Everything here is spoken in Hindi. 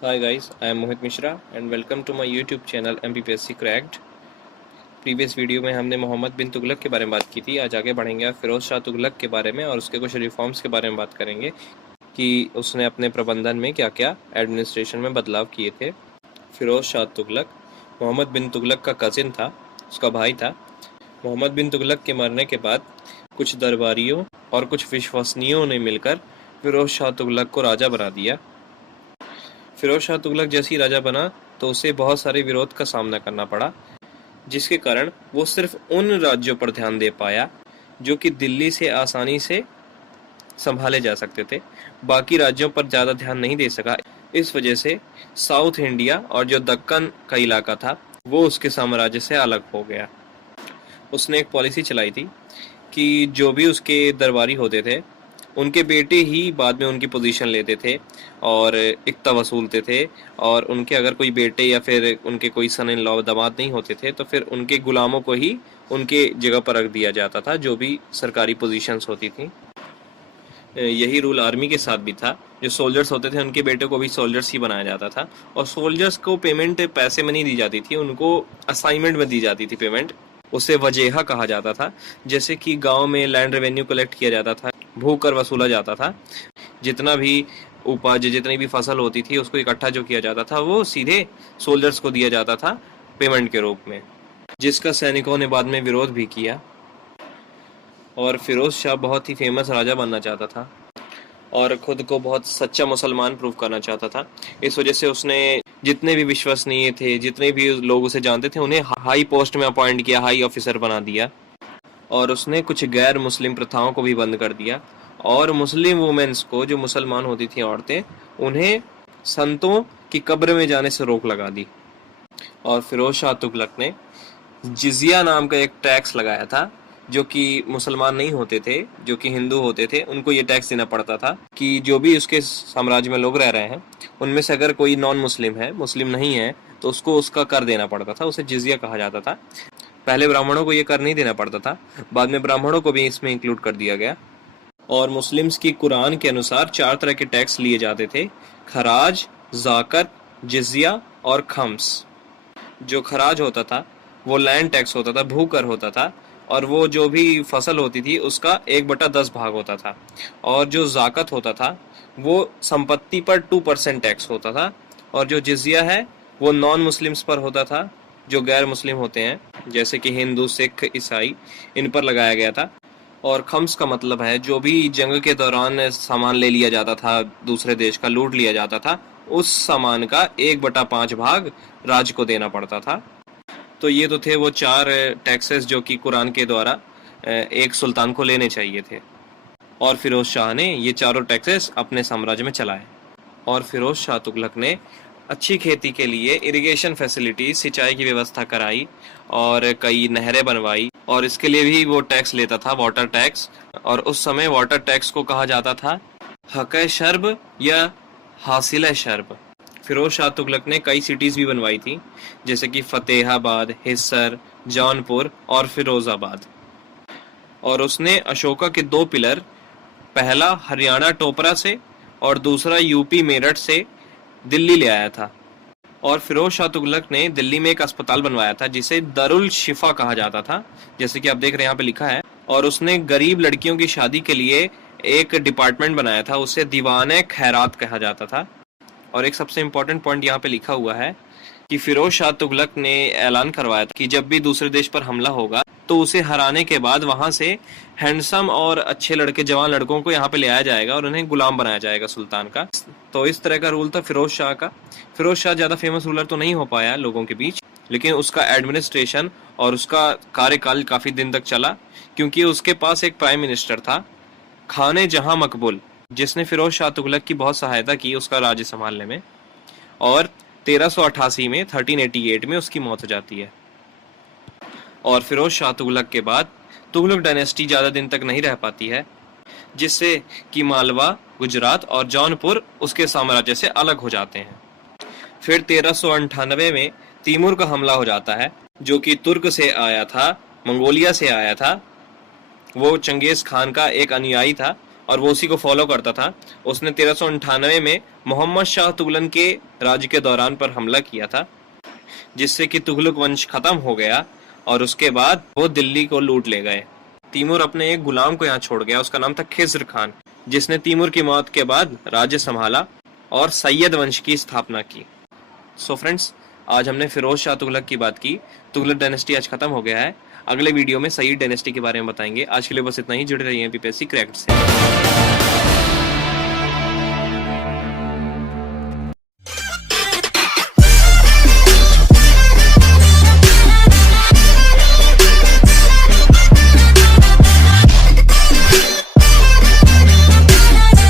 Hi guys, I am Mohit Mishra and welcome to my YouTube channel MPPSC Cracked। Previous video में हमने मोहम्मद बिन तुगलक के बारे में बात की थी। आज आगे बढ़ेंगे फ़िरोज़ शाह तुगलक के बारे में और उसके कुछ रिफॉर्म्स के बारे में बात करेंगे कि उसने अपने प्रबंधन में क्या क्या एडमिनिस्ट्रेशन में बदलाव किए थे। फ़िरोज़ शाह तुगलक मोहम्मद बिन तुगलक का कज़िन था, उसका भाई था। मोहम्मद बिन तुगलक के मरने के बाद कुछ दरबारियों और कुछ विश्वसनीयों ने मिलकर फ़िरोज़ शाह तुगलक को राजा बना दिया। फ़िरोज़ शाह तुगलक जैसे ही राजा बना तो उसे बहुत सारे विरोध का सामना करना पड़ा, जिसके कारण वो सिर्फ उन राज्यों पर ध्यान दे पाया जो कि दिल्ली से आसानी से संभाले जा सकते थे। बाकी राज्यों पर ज़्यादा ध्यान नहीं दे सका। इस वजह से साउथ इंडिया और जो दक्कन का इलाका था वो उसके साम्राज्य से अलग हो गया। उसने एक पॉलिसी चलाई थी कि जो भी उसके दरबारी होते थे उनके बेटे ही बाद में उनकी पोजीशन लेते थे और इक्ता वसूलते थे, और उनके अगर कोई बेटे या फिर उनके कोई सन इन लॉ दामाद नहीं होते थे तो फिर उनके गुलामों को ही उनके जगह पर रख दिया जाता था, जो भी सरकारी पोजीशंस होती थी। यही रूल आर्मी के साथ भी था। जो सोल्जर्स होते थे उनके बेटे को भी सोल्जर्स ही बनाया जाता था, और सोल्जर्स को पेमेंट पैसे में नहीं दी जाती थी, उनको असाइनमेंट में दी जाती थी पेमेंट। उसे वजेहा कहा जाता था। जैसे कि गांव में लैंड रेवेन्यू कलेक्ट किया जाता था, भू कर वसूला जाता था। जितना भी उपज, जितनी भी फसल होती थी उसको इकट्ठा जो किया जाता था वो सीधे सोल्जर्स को दिया जाता था पेमेंट के रूप में, जिसका सैनिकों ने बाद में विरोध भी किया। और फिरोज शाह बहुत ही फेमस राजा बनना चाहता था और खुद को बहुत सच्चा मुसलमान प्रूव करना चाहता था। इस वजह से उसने जितने भी विश्वसनीय थे, जितने भी लोग उसे जानते थे, उन्हें हाई पोस्ट में अपॉइंट किया, हाई ऑफिसर बना दिया। और उसने कुछ गैर मुस्लिम प्रथाओं को भी बंद कर दिया, और मुस्लिम वुमेन्स को, जो मुसलमान होती थी औरतें, उन्हें संतों की कब्र में जाने से रोक लगा दी। और फिरोज शाह तुगलक ने जिजिया नाम का एक टैक्स लगाया था, जो कि मुसलमान नहीं होते थे, जो कि हिंदू होते थे, उनको ये टैक्स देना पड़ता था कि जो भी उसके साम्राज्य में लोग रह रहे हैं उनमें से अगर कोई नॉन मुस्लिम है, मुस्लिम नहीं है, तो उसको उसका कर देना पड़ता था। उसे जिजिया कहा जाता था। पहले ब्राह्मणों को ये कर नहीं देना पड़ता था, बाद में ब्राह्मणों को भी इसमें इंक्लूड कर दिया गया। और मुस्लिम्स की कुरान के अनुसार 4 तरह के टैक्स लिए जाते थे: खराज, जाकत, जिजिया और खम्स। जो खराज होता था वो लैंड टैक्स होता था, भूकर होता था, और वो जो भी फसल होती थी उसका 1/10 भाग होता था। और जो जाकत होता था वो संपत्ति पर 2% टैक्स होता था। और जो जिजिया है वो नॉन मुस्लिम्स पर होता था, जो गैर मुस्लिम होते हैं, जैसे कि हिंदू, सिख, ईसाई, इन पर लगाया गया था। और खम्स का मतलब है जो भी जंग के दौरान सामान ले लिया जाता था, दूसरे देश का लूट लिया जाता था, उस सामान का 1/5 भाग राज को देना पड़ता था। तो ये तो थे वो 4 टैक्सेस जो कि कुरान के द्वारा एक सुल्तान को लेने चाहिए थे। और फिरोज शाह ने ये चारों टैक्सेस अपने साम्राज्य में चलाए। और फिरोज शाह तुगलक ने अच्छी खेती के लिए इरिगेशन फैसिलिटी, सिंचाई की व्यवस्था कराई और कई नहरें बनवाई, और इसके लिए भी वो टैक्स लेता था, वाटर टैक्स। और उस समय वाटर टैक्स को कहा जाता था हक़ शर्ब या हासिल शर्ब। फिरोज शाह तुगलक ने कई सिटीज़ भी बनवाई थी, जैसे कि फतेहाबाद, हिस्सर, जौनपुर और फिरोजाबाद। और उसने अशोका के 2 पिलर, पहला हरियाणा टोपरा से और दूसरा यूपी मेरठ से दिल्ली ले आया था। और फिरोज शाह तुगलक ने दिल्ली में एक अस्पताल बनवाया था जिसे दरुल शिफा कहा जाता था, जैसे कि आप देख रहे हैं यहाँ पे लिखा है। और उसने गरीब लड़कियों की शादी के लिए एक डिपार्टमेंट बनाया था, उसे दीवाने खैरात कहा जाता था। और एक सबसे इम्पोर्टेंट पॉइंट यहाँ पे लिखा हुआ है कि फिरोज शाह तुगलक ने ऐलान करवाया था कि जब भी दूसरे देश पर हमला होगा तो उसे हराने के बाद वहां से हैंडसम और अच्छे लड़के, जवान लड़कों को यहाँ पे ले आया जाएगा और उन्हें गुलाम बनाया जाएगा सुल्तान का। तो इस तरह का रूल था फिरोज शाह का। फिरोज शाह ज्यादा फेमस रूलर तो नहीं हो पाया लोगों के बीच, लेकिन उसका एडमिनिस्ट्रेशन और उसका कार्यकाल काफी दिन तक चला, क्योंकि उसके पास एक प्राइम मिनिस्टर था, खाने जहां मकबूल, जिसने फिरोज शाह तुगलक की बहुत सहायता की उसका राज्य संभालने में। और 1388 में, 1388 में उसकी मौत हो जाती है। और फिरोज शाह तुगलक के बाद तुगलक डायनेस्टी ज़्यादा दिन तक नहीं रह पाती है, जिससे कि मालवा, गुजरात और जौनपुर उसके साम्राज्य से अलग हो जाते हैं। फिर 1398 में तैमूर का हमला हो जाता है, जो कि तुर्क से आया था, मंगोलिया से आया था। वो चंगेज खान का एक अनुयायी था और वो उसी को फॉलो करता था। उसने 1398 में मोहम्मद शाह तुगलन के राज्य के दौरान पर हमला किया था, जिससे कि तुगलक वंश खत्म हो गया और उसके बाद वो दिल्ली को लूट ले गए। तैमूर अपने एक गुलाम को यहाँ छोड़ गया, उसका नाम था खिज्र खान, जिसने तैमूर की मौत के बाद राज्य संभाला और सैयद वंश की स्थापना की। सो फ्रेंड्स, आज हमने फिरोज शाह तुगलक की बात की। तुगलक डायनेस्टी आज खत्म हो गया है। अगले वीडियो में सईद डायनेस्टी के बारे में बताएंगे। आज के लिए बस इतना ही। जुड़े रहिए एमपीपीएससी क्रैक्ड से।